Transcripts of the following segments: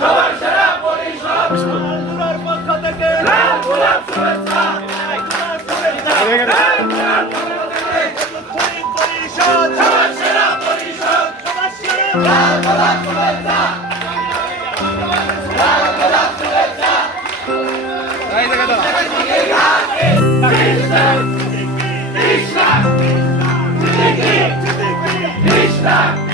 সবার সেরা পরিষদ জুড়ার পক্ষ থেকে লাল গোলাপ শুভেচ্ছা লাল গোলাপ শুভেচ্ছা লাল গোলাপ শুভেচ্ছা কৃষ্ণা জিলিপি কৃষ্ণা জিলিপি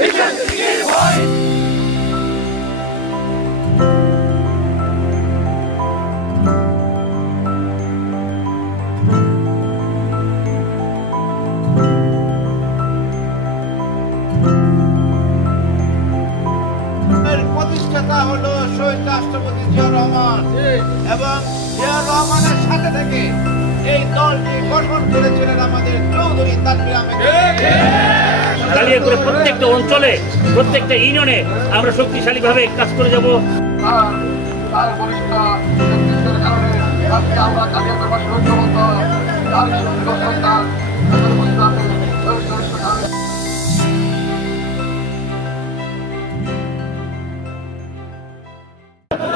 বিশেষ শহীদ রাষ্ট্রপতি জিয়া রহমান। এবং জিয়া রহমানের সাথে থেকে এই দলটি গঠন করেছিলেন আমাদের চৌধুরী তানভীর আহমেদ। প্রত্যেকটা অঞ্চলে প্রত্যেকটা ইউনিয়নে আমরা শক্তিশালী শক্তিশালীভাবে কাজ করে যাব। তার তার নেতৃত্বের কারণে আজকে আমরা কালিয়াকরবাসীর ঐক্যবদ্ধ তার সন্তান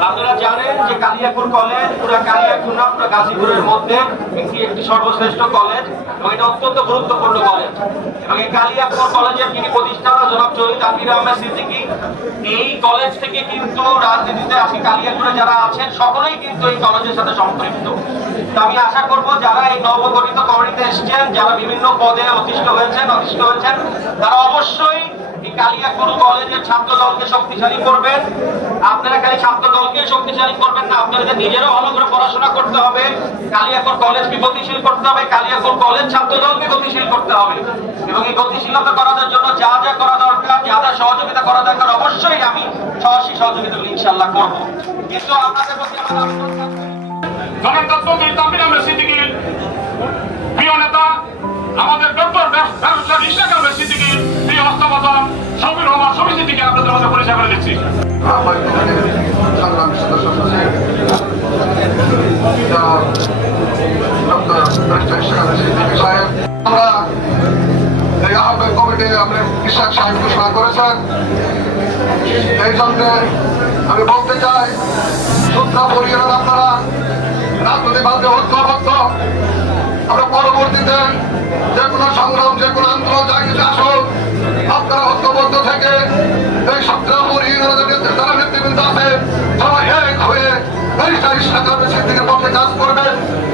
আপনারা জানেন যে কালিয়াকুর কলেজ, পুরো কালিয়াকুর না, পুরো গাজীপুরের মধ্যে একটি একটি সর্বশ্রেষ্ঠ কলেজ এবং এটা অত্যন্ত গুরুত্বপূর্ণ কলেজ। এবং এই কালিয়াকুর কলেজের যিনি প্রতিষ্ঠাতা জনাব শহীদ আমির আহমেদ সিদ্দিকী, এই কলেজ থেকে কিন্তু রাজনীতিতে আজকে কালিয়াকুরে যারা আছেন, সকলেই কিন্তু এই কলেজের সাথে সম্পৃক্ত। তো আমি আশা করব যারা এই নবগঠিত কমিটিতে এসেছেন, যারা বিভিন্ন পদে অতিষ্ঠ হয়েছেন অতিষ্ঠ হয়েছেন, তারা অবশ্যই কালিয়াকুর কলেজের ছাত্র দলকে শক্তিশালী করবেন। আপনারা খালি ছাত্র দলকে শক্তিশালী করবেন না, আপনাদের নিজেরও ভালো করে পড়াশোনা করতে হবে। কালিয়াকুর কলেজকে গতিশীল করতে হবে, কালিয়াকুর কলেজ ছাত্র দলকে গতিশীল করতে হবে। এবং এই গতিশীলতা করানোর জন্য যা যা করা দরকার, যা যা সহযোগিতা করা দরকার, অবশ্যই আমি সহসী সহযোগিতা ইনশাল্লাহ করব। কিন্তু আপনাদের প্রতি আমার আমরা এই আহ্বায়ক কমিটি আপনি ইশাক সাহেব ঘোষণা করেছেন এই জন্য আমি আপনারা রাজনৈতিকভাবে ঐক্যবদ্ধ আমরা পরবর্তীতে যে কোনো সংগ্রাম, যে কোনো আন্দোলন যা কিছু করবেন?